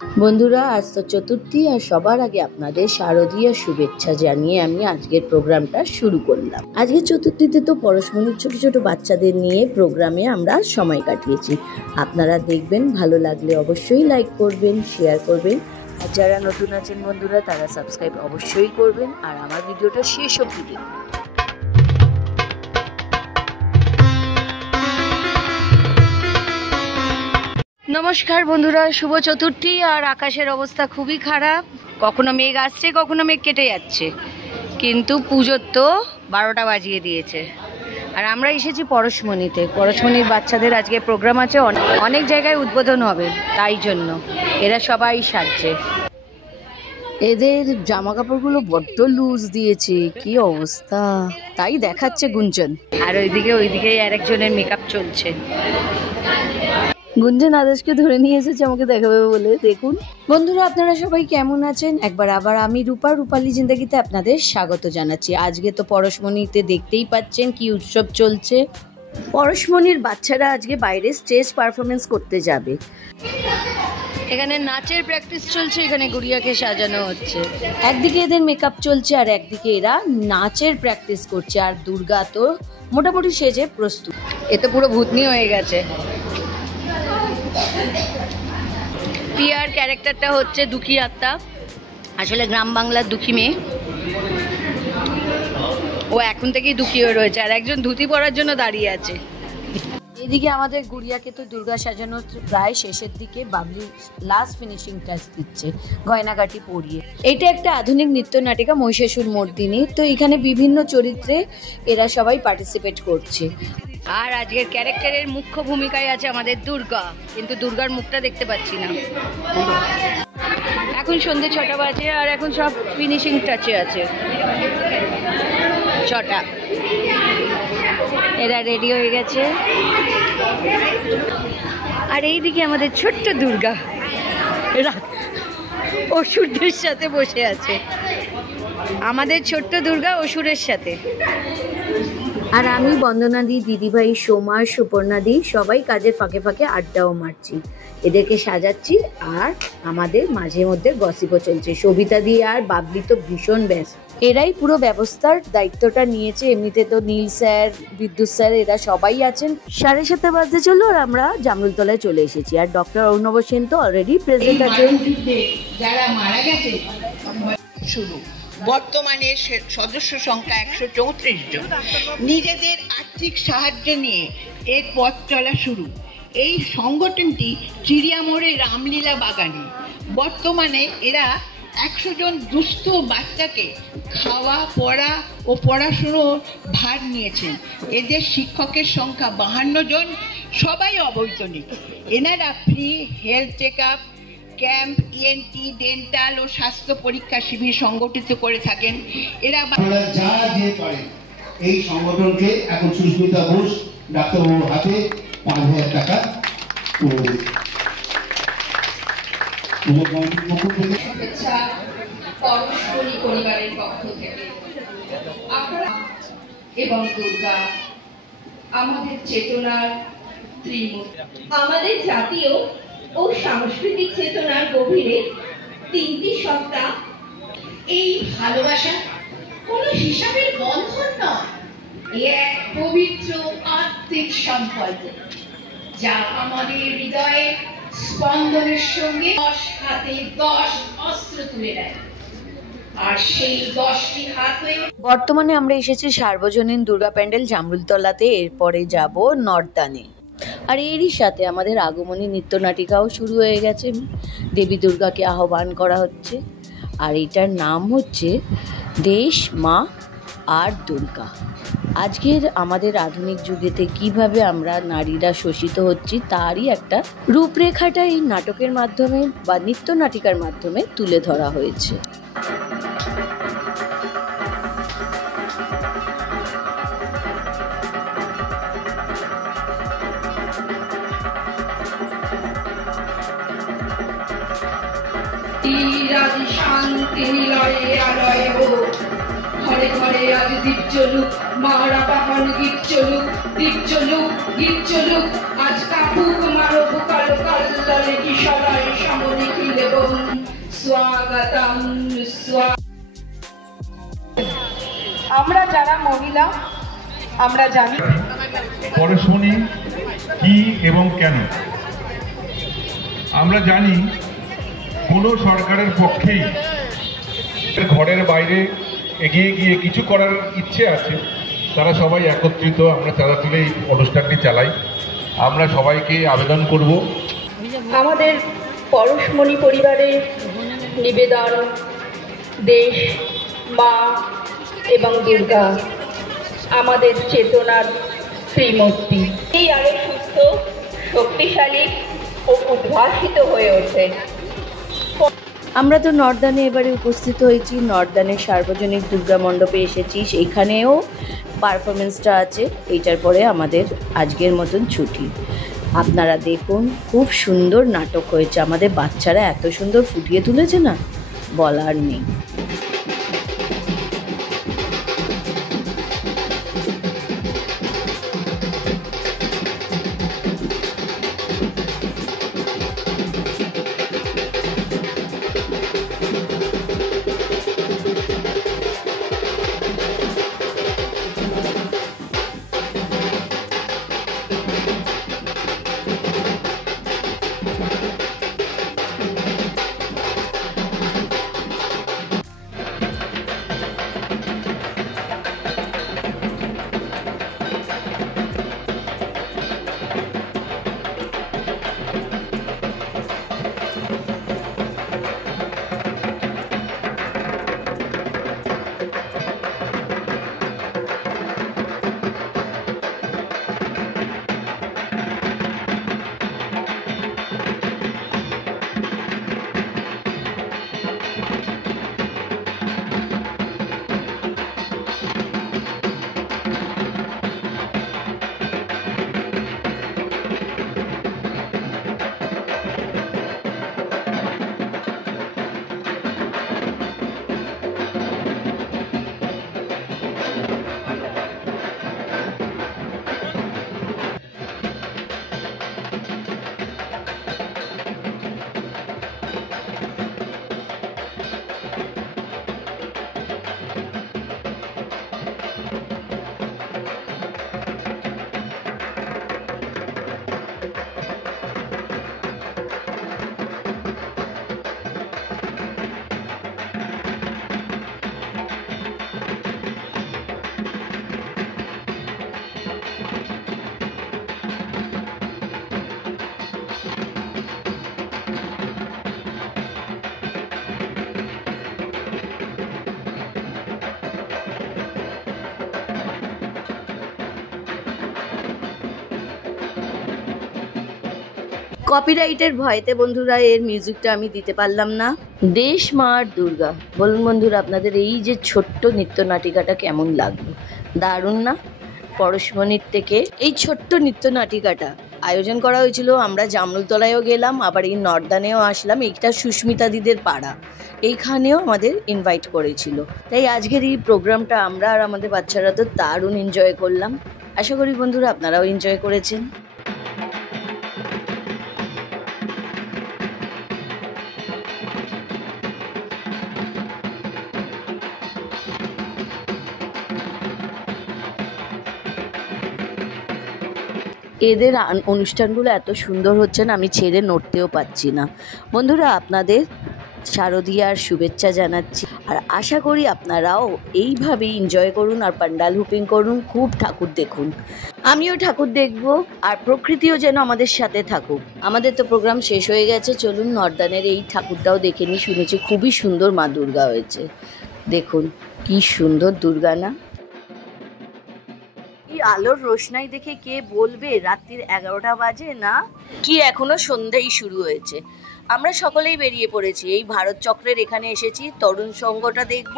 বন্ধুরা, আজ তো চতুর্থী, আর সবার আগে আপনাদের শারদীয় শুভেচ্ছা জানিয়ে আমি আজকের প্রোগ্রামটা শুরু করলাম। আজকের চতুর্থীতে তো পরশমণির ছোট ছোট বাচ্চাদের নিয়ে প্রোগ্রামে আমরা সময় কাটিয়েছি। আপনারা দেখবেন, ভালো লাগলে অবশ্যই লাইক করবেন, শেয়ার করবেন, আর যারা নতুন আছেন বন্ধুরা তারা সাবস্ক্রাইব অবশ্যই করবেন, আর আমার ভিডিওটা শেষ অবধি দেখবেন। নমস্কার বন্ধুরা, শুভ চতুর্থী। আর আকাশের অবস্থা খুবই খারাপ, কখনো মেঘ আসছে কখনো মেঘ কেটে যাচ্ছে, কিন্তু পুজোর তো 12টা বাজিয়ে দিয়েছে। আর আমরা এসেছি পরশমণিতে। পরশমণির বাচ্চাদের আজকে প্রোগ্রাম আছে, অনেক জায়গায় উদ্বোধন হবে, তাই জন্য এরা সবাই সাজছে। এদের জামা কাপড়গুলো বড্ড লুজ দিয়েছে, কি অবস্থা, তাই দেখাচ্ছে গুঞ্জন। আর ওইদিকে আরেকজনের মেকআপ চলছে। গুঞ্জন আদেশকে ধরে নিয়ে এসেছে আমাকে দেখাবে বলে। দেখুন বন্ধুরা, আপনারা সবাই কেমন আছেন? আবার আমি রূপালী জিন্দেগিতে আপনাদের স্বাগত জানাচ্ছি। আজকে তো পরশমণিতে দেখতেই পাচ্ছেন কি উৎসব চলছে। পরশমণির বাচ্চারা আজকে বাইরে স্টেজ পারফরমেন্স করতে যাবে। এখানে নাচের প্র্যাকটিস চলছে, এখানে গুড়িয়াকে সাজানো হচ্ছে। একদিকে এদের মেকআপ চলছে আর একদিকে এরা নাচের প্র্যাকটিস করছে। আর দুর্গা তো মোটামুটি সেজে প্রস্তুত। এ তো পুরো ভূতনি হয়ে গেছে। পিয়ার ক্যারেক্টারটা হচ্ছে দুঃখী আত্মা, আসলে গ্রাম বাংলার দুঃখী মেয়ে। ও এখন থেকেই দুঃখী হয়ে রয়েছে, আর একজন ধুতি পরার জন্য দাঁড়িয়ে আছে। এদিকে আমাদের গুড়িয়াকে তো দুর্গা সাজানো প্রায় শেষের দিকে, বাবলি লাস্ট ফিনিশিং টাচ দিচ্ছে গয়নাগাটি পরিয়ে। এটা একটা আধুনিক নৃত্য নাটিকা মহিষাসুর মর্দিনী। তো এখানে বিভিন্ন চরিত্রে এরা সবাই পার্টিসিপেট করছে। আর আজকের ক্যারেক্টারের মুখ্য ভূমিকায় আছে আমাদের দুর্গা, কিন্তু দুর্গার মুখটা দেখতে পাচ্ছি না। এখন সন্ধ্যে 6টা বাজে, আর এখন সব ফিনিশিং টাচে আছে। 6টা, এরা রেডি হয়ে গেছে। আর এইদিকে আমাদের ছোট্ট দুর্গা, এরা অসুরদের সাথে বসে আছে। আমাদের ছোট্ট দুর্গা অসুরের সাথে। আর আমি বন্দনাদি, দিদিভাই সোমা, সুপর্ণাদি সবাই কাজের ফাঁকে ফাঁকে আড্ডাও মারছি, এদেরকে সাজাচ্ছি। আর আমাদের মাঝে মধ্যে গসিপও চলছে। সবিতা দি আর বাবলি তো ভীষণ ব্যস্ত, এরাই পুরো ব্যবস্থার দায়িত্বটা নিয়েছে। এমনিতে তো নীল স্যার, বিদ্যুৎ স্যার এরা সবাই আছেন। 7:30 বাজতে চললো আর আমরা জামরুলতলায় চলে এসেছি। আর ডক্টর অর্ণব সেন তো অলরেডি প্রেজেন্ট আছেন। যারা মারা গেছে শুরু, বর্তমানে সদস্য সংখ্যা 134 জন। নিজেদের আর্থিক সাহায্য নিয়ে এর পথ চলা শুরু। এই সংগঠনটি চিড়িয়ামোড়ে রামলীলা বাগানে। বর্তমানে এরা 100 জন দুস্থ বাচ্চাকে খাওয়া, পড়া ও পড়াশুনোর ভার নিয়েছেন। এদের শিক্ষকের সংখ্যা 52 জন, সবাই অবৈতনিক। এনারা free health check up camp, ENT, dental ও স্বাস্থ্য পরীক্ষা শিবির সংগঠিত করে থাকেন। এরা যারা যে পারে এই সংগঠনকে এখন সুস্মিতা ঘোষ ডাক্তারবাবুর হাতে 5,000 টাকা শুভেচ্ছা পরশমণি পরিবারের পক্ষ থেকে। আপনারা এবং দুর্গা আমাদের চেতনার ত্রিমূর্তি। আমাদের জাতীয় ও সাংস্কৃতিক চেতনার গভীরে 3টি সত্তা। এই ভালোবাসা কোনো হিসাবের বন্ধন নয়, এক পবিত্র আত্মিক সম্পর্ক, যা আমাদের হৃদয়ে স্পন্দনের সঙ্গে 10 হাতে 10 অস্ত্র তুলে দেয়। আর সেই 10টি হাত হয়ে বর্তমানে আমরা এসেছি সার্বজনীন দুর্গা প্যান্ডেল জামরুলতলাতে। এরপরে যাব নর্দানে। আর এরই সাথে আমাদের আগমনী নৃত্যনাটিকাও শুরু হয়ে গেছে। দেবী দুর্গাকে আহ্বান করা হচ্ছে, আর এটার নাম হচ্ছে দেশ মা আর দুর্গা। আজকের আমাদের আধুনিক যুগেতে কিভাবে আমরা নারীরা শোষিত হচ্ছি তারই একটা রূপরেখাটা এই নাটকের মাধ্যমে বা নৃত্যনাটিকার মাধ্যমে তুলে ধরা হয়েছে। আজ শান্তি নিলয়ে আলয় হোক, ঘরে ঘরে আজ দীপ চলুক, মারা বাহন গীত চলুক, দীপ চলুক, গীত চলুক। আজ কাপুক মারব কালো কাল দলে কিশোরায় সমরে কিলে দেবম স্বাগতম আমরা যারা মহিলা আমরা জানি পরশমণি কি এবং কেন। আমরা জানি কোনো সরকারের পক্ষেই ঘরের বাইরে এগিয়ে গিয়ে কিছু করার ইচ্ছে আছে, তারা সবাই একত্রিত আমরা চাঁদা তুলে এই অনুষ্ঠানটি চালাই। আমরা সবাইকে আবেদন করব, আমাদের পরশমণি পরিবারের নিবেদন দেশ, মা এবং দুর্গা আমাদের চেতনার ত্রিমূর্তি, এই আরো সুস্থ, শক্তিশালী ও উদ্ভাসিত হয়ে ওঠে। আমরা তো নর্দানে এবারে উপস্থিত হয়েছি, নর্দানের সার্বজনিক দুর্গা মণ্ডপে এসেছি, সেইখানেও পারফরমেন্সটা আছে। এইটার পরে আমাদের আজকের মতন ছুটি। আপনারা দেখুন, খুব সুন্দর নাটক হয়েছে, আমাদের বাচ্চারা এত সুন্দর ফুটিয়ে তুলেছে না, বলার নেই। কপিরাইটের ভয়েতে বন্ধুরা এর মিউজিকটা আমি দিতে পারলাম না। দেশ মা আর দুর্গা, বলুন বন্ধুরা আপনাদের এই যে ছোট্ট নৃত্যনাটিকাটা কেমন লাগলো? দারুণ না? পরশমণির থেকে এই ছোট্ট নৃত্যনাটিকাটা আয়োজন করা হয়েছিল। আমরা জামরুলতলায়ও গেলাম, আবার এই নর্দানেও আসলাম। এইটা সুস্মিতা দিদের পাড়া, এইখানেও আমাদের ইনভাইট করেছিল। তাই আজকের এই প্রোগ্রামটা আমরা আর আমাদের বাচ্চারা তো দারুণ এনজয় করলাম। আশা করি বন্ধুরা আপনারাও এনজয় করেছেন। এদের অনুষ্ঠানগুলো এত সুন্দর হচ্ছে না, আমি ছেড়ে নড়তেও পারছি না। বন্ধুরা আপনাদের শারদীয়ার শুভেচ্ছা জানাচ্ছি, আর আশা করি আপনারাও এইভাবেই এনজয় করুন আর পান্ডাল হুপিং করুন, খুব ঠাকুর দেখুন। আমিও ঠাকুর দেখব, আর প্রকৃতিও যেন আমাদের সাথে থাকুক। আমাদের তো প্রোগ্রাম শেষ হয়ে গেছে, চলুন নর্দানের এই ঠাকুরটাও দেখে নিই। শুনেছি খুবই সুন্দর মা দুর্গা হয়েছে, দেখুন কি সুন্দর দুর্গা না? এই আলোর রোশনাই দেখে কে বলবে রাত্রির 11টা বাজে না কি, এখনো সন্ধ্যাই শুরু হয়েছে। আমরা সকলেই বেরিয়ে পড়েছি, এই ভারত চক্রের এখানে এসেছি, তরুণ সংঘটা দেখব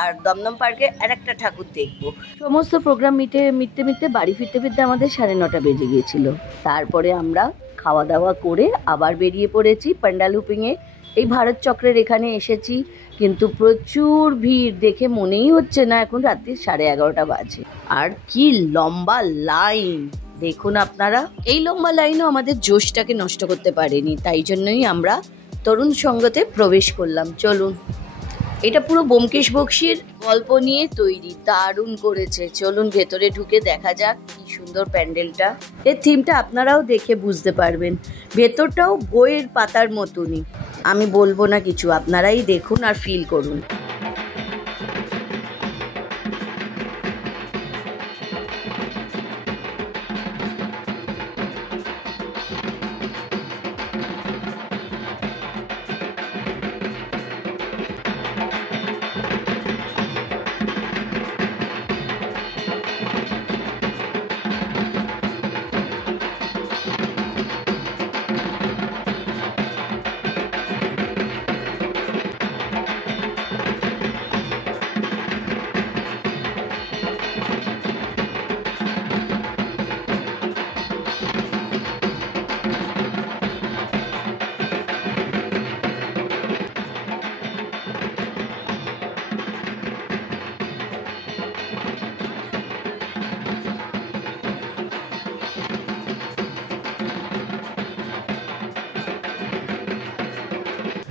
আর দমদম পার্কে আরেকটা ঠাকুর দেখব। সমস্ত প্রোগ্রাম মিটতে বাড়ি ফিরতে আমাদের 9:30 বেজে গিয়েছিল। তারপরে আমরা খাওয়া দাওয়া করে আবার বেরিয়ে পড়েছি পান্ডাল হুপিংয়ে। এই ভারত চক্রের এখানে এসেছি, কিন্তু প্রচুর ভিড়, দেখে মনেই হচ্ছে না এখন রাত্রি 11:30 বাজে। আর কি লম্বা লাইন দেখুন আপনারা। এই লম্বা লাইনও আমাদের জোশটাকে নষ্ট করতে পারেনি, তাই জন্যই আমরা তরুণ সঙ্গতে প্রবেশ করলাম। চলুন, এটা পুরো ব্যোমকেশ বক্সির গল্প নিয়ে তৈরি, দারুণ করেছে। চলুন ভেতরে ঢুকে দেখা যাক কি সুন্দর প্যান্ডেলটা। এর থিমটা আপনারাও দেখে বুঝতে পারবেন, ভেতরটাও বইয়ের পাতার মতনই। আমি বলবো না কিছু, আপনারাই দেখুন আর ফিল করুন।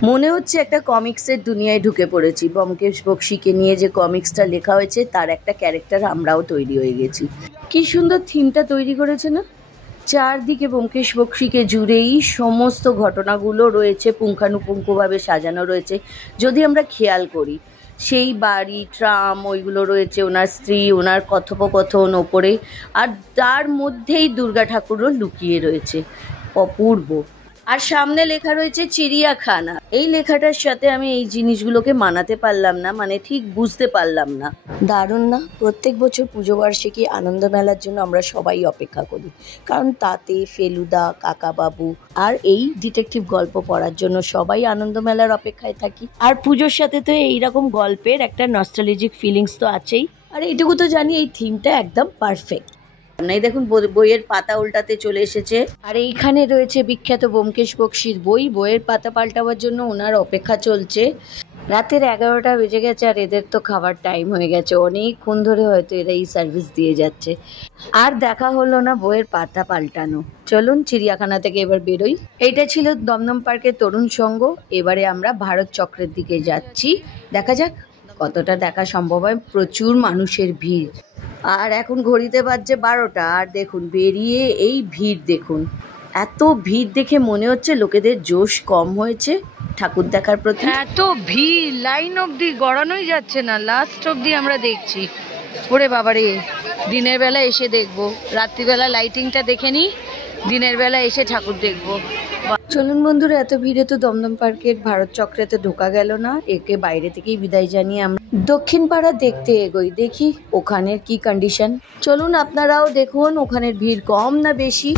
মনে হচ্ছে একটা কমিক্সের দুনিয়ায় ঢুকে পড়েছি। ব্যোমকেশ বক্সিকে নিয়ে যে কমিক্সটা লেখা হয়েছে তার একটা ক্যারেক্টার আমরাও তৈরি হয়ে গেছি। কি সুন্দর থিমটা তৈরি করেছে না? চারদিকে ব্যোমকেশ বক্সিকে জুড়েই সমস্ত ঘটনাগুলো রয়েছে, পুঙ্খানুপুঙ্খভাবে সাজানো রয়েছে। যদি আমরা খেয়াল করি, সেই বাড়ি, ট্রাম, ওইগুলো রয়েছে, ওনার স্ত্রী, ওনার কথোপকথন ওপরে, আর তার মধ্যেই দুর্গা ঠাকুরও লুকিয়ে রয়েছে, অপূর্ব। আর সামনে লেখা রয়েছে চিড়িয়াখানা। এই লেখাটার সাথে আমি এই জিনিসগুলোকে মানাতে পারলাম না, মানে ঠিক বুঝতে পারলাম না। দারুণ না? প্রত্যেক বছর পুজো বার্ষিকী আনন্দ মেলার জন্য আমরা সবাই অপেক্ষা করি, কারণ তাতে ফেলুদা, কাকাবাবু আর এই ডিটেকটিভ গল্প পড়ার জন্য সবাই আনন্দ মেলার অপেক্ষায় থাকি। আর পুজোর সাথে তো এইরকম গল্পের একটা নস্টালজিক ফিলিংস তো আছেই। আর এইটুকু তো জানি এই থিমটা একদম পারফেক্ট। এই দেখুন বইয়ের পাতা উল্টাতে চলে এসেছে, আর এইখানে রয়েছে বিখ্যাত ব্যোমকেশ বক্সির বই। বইয়ের পাতা পাল্টাবার জন্য ওনার অপেক্ষা চলছে। রাতের 11টা বেজে গেছে, আর এদের তো খাবার টাইম হয়ে গেছে। অনেকক্ষণ ধরে হয়তো এরা এই সার্ভিস দিয়ে যাচ্ছে। আর দেখা হলো না বইয়ের পাতা পাল্টানো। চলুন চিড়িয়াখানা থেকে এবার বেরোই। এইটা ছিল দমদম পার্কের তরুণ সঙ্গ। এবারে আমরা ভারত চক্রের দিকে যাচ্ছি। দেখা যাক কতটা দেখা সম্ভব হয়। প্রচুর মানুষের ভিড়, আর এখন ঘড়িতে বাজছে 12টা। আর দেখুন বেরিয়ে এই ভিড় দেখুন। এত ভিড় দেখে মনে হচ্ছে লোকেদের জোশ কম হয়েছে ঠাকুর দেখার প্রতি। এত ভিড়, লাইন অবধি গড়ানোই যাচ্ছে না, লাস্ট অবধি আমরা দেখছি। ওরে বাবারে, দিনের বেলা এসে দেখবো, রাত্রিবেলা লাইটিংটা দেখে নিই, দিনের বেলা এসে ঠাকুর দেখবো। চলুন বন্ধুরা, এত ভিড়ে তো দমদম পার্কের ভারত চক্রেতে ঢোকা গেল না। একে বাইরে থেকেই বিদায় জানিয়ে আমরা দক্ষিণ পাড়া দেখতে এগোই, দেখি ওখানের কি কন্ডিশন। চলুন আপনারাও দেখুন ওখানের ভিড় কম না বেশি।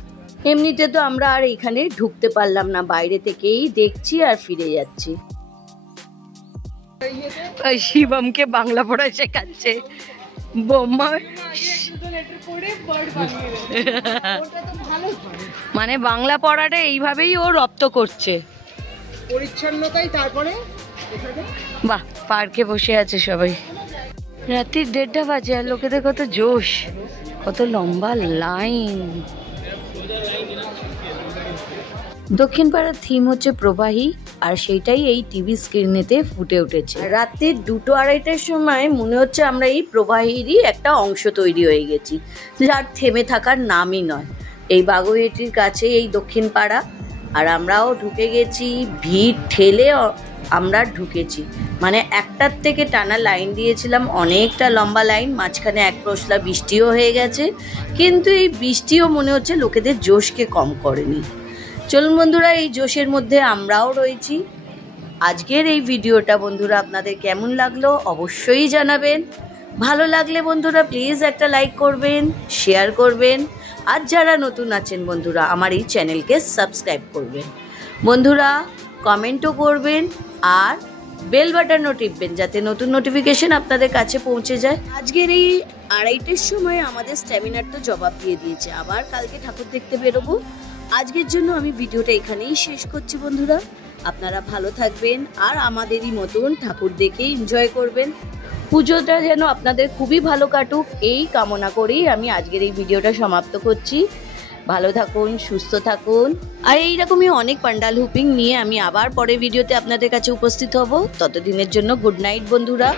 এমনিতে তো আমরা আর এখানে ঢুকতে পারলাম না, বাইরে থেকেই দেখছি আর ফিরে যাচ্ছি। শিবমকে বাংলা পড়া শেখাচ্ছে মানে বাংলা পড়াটা এইভাবেই ও রপ্ত করছে, পরিচ্ছন্নতাই। তারপরে বাহ, পার্কে বসে আছে সবাই। রাত্রির 1:30 বাজে, আর লোকেদের কত জোশ, কত লম্বা লাইন। দক্ষিণ পাড়ার থিম হচ্ছে প্রবাহী, আর সেইটাই এই টিভি স্ক্রিনেতে ফুটে উঠেছে। রাত্রির 2-2:30টার সময় মনে হচ্ছে আমরা এই প্রবাহীরই একটা অংশ তৈরি হয়ে গেছি, যার থেমে থাকার নামই নয়। এই বাগুইহাটির কাছে এই দক্ষিণ পাড়া, আর আমরাও ঢুকে গেছি। ভিড় ঠেলে আমরা ঢুকেছি, মানে 1টার থেকে টানা লাইন দিয়েছিলাম, অনেকটা লম্বা লাইন। মাঝখানে এক পশলা বৃষ্টিও হয়ে গেছে, কিন্তু এই বৃষ্টিও মনে হচ্ছে লোকেদের জোশকে কম করেনি। চলুন বন্ধুরা, এই জোশের মধ্যে আমরাও রয়েছি। আজকের এই ভিডিওটা বন্ধুরা আপনাদের কেমন লাগলো অবশ্যই জানাবেন। ভালো লাগলে বন্ধুরা প্লিজ একটা লাইক করবেন, শেয়ার করবেন, আর যারা নতুন আছেন বন্ধুরা আমার এই চ্যানেলকে সাবস্ক্রাইব করবেন। বন্ধুরা কমেন্টও করবেন, আর বেল বাটনও টিপবেন যাতে নতুন নোটিফিকেশন আপনাদের কাছে পৌঁছে যায়। আজকের এই 2:30টার সময় আমাদের স্ট্যামিনার তো জবাব দিয়ে দিয়েছে, আবার কালকে ঠাকুর দেখতে বেরোবো। আজকের জন্য আমি ভিডিওটা এখানেই শেষ করছি বন্ধুরা। আপনারা ভালো থাকবেন, আর আমাদেরই মতন ঠাকুর দেখে এনজয় করবেন। পুজোটা যেন আপনাদের খুবই ভালো কাটুক এই কামনা করেই আমি আজকের এই ভিডিওটা সমাপ্ত করছি। ভালো থাকুন, সুস্থ থাকুন। আর এইরকমই অনেক পান্ডাল হুপিং নিয়ে আমি আবার পরের ভিডিওতে আপনাদের কাছে উপস্থিত হব। ততদিনের জন্য গুড নাইট বন্ধুরা।